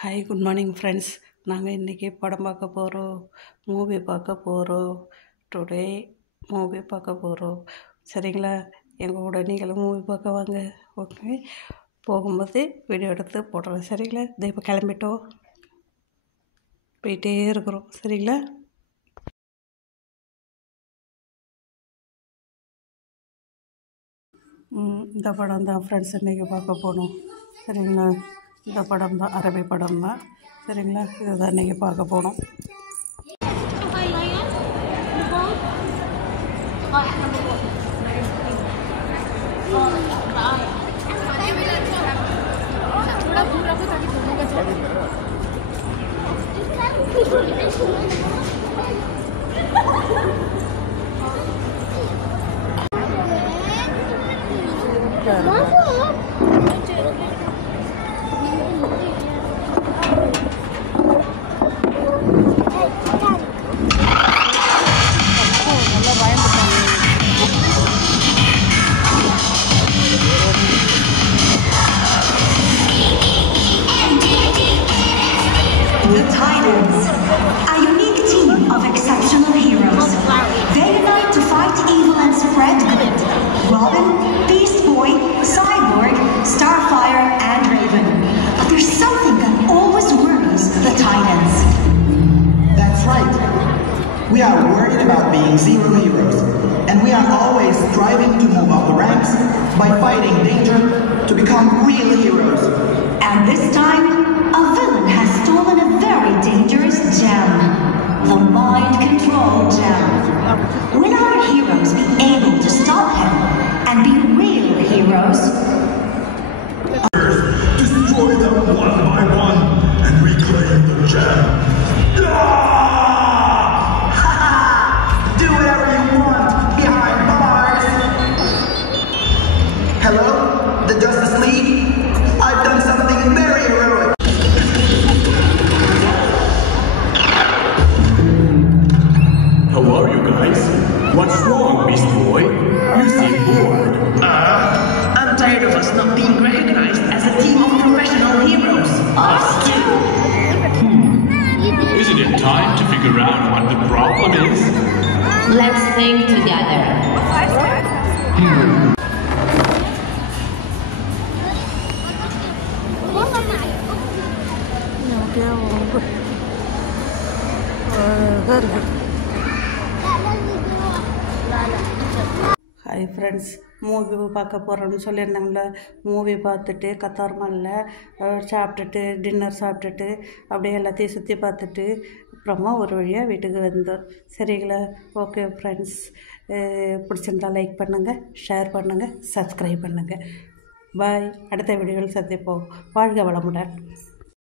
Hi good morning friends. நாங்கள் இன்றைக்கி படம் பார்க்க போகிறோம், மூவி பார்க்க போகிறோம். டுடே மூவி பார்க்க போகிறோம். சரிங்களா? எங்கள் கூட நீங்களும் மூவி பார்க்க வாங்க. ஓகே, போகும்போது வீடியோ எடுத்து போடுறோம். சரிங்களா? இதோ இப்போ கிளம்பிட்டோம், போயிட்டே இருக்கிறோம். சரிங்களா? இந்த படம் தான் ஃப்ரெண்ட்ஸ் இன்றைக்கி பார்க்க போகணும். சரிங்களா? இந்த படம் தான் அரபி படம் தான். சரிங்களா? இதுதான் இன்றைக்கி பார்க்க போகணும். The Titans, a unique team of exceptional heroes. They unite to fight evil and spread good. Robin, Beast Boy, Cyborg, Starfire, and Raven. But there's something that always worries the Titans. That's right. We are worried about being zero heroes, and we are always striving to move up the ranks by fighting danger to become real heroes. And this time, a villain has stolen a very dangerous gem. The Mind Control Gem. Will our heroes be able to stop him and be real heroes? Destroy them one by one and reclaim the gem. Do whatever you want behind bars. Hello, the Justice League? I've done something very heroic. Hello, you guys. What's wrong, Beast Boy? You seem bored. I'm tired of us not being recognized as a team of professional heroes. Us too. Isn't it time to figure out what the problem is? Let's think together. Hi friends, movie பார்க்க போகிறோன்னு சொல்லியிருந்தாங்களே. மூவி பார்த்துட்டு கத்தார் மாலில் சாப்பிட்டுட்டு டின்னர் சாப்பிட்டுட்டு அப்படியே எல்லாத்தையும் சுற்றி பார்த்துட்டு அப்புறமா ஒரு வழியாக வீட்டுக்கு வந்தோம். சரிங்களா? ஓகே ஃப்ரெண்ட்ஸ், பிடிச்சிருந்தா லைக் பண்ணுங்கள், ஷேர் பண்ணுங்கள், சப்ஸ்கிரைப் பண்ணுங்கள். பாய். அடுத்த வீடியோவில் சந்திப்போம். வாழ்க வளமுடன்.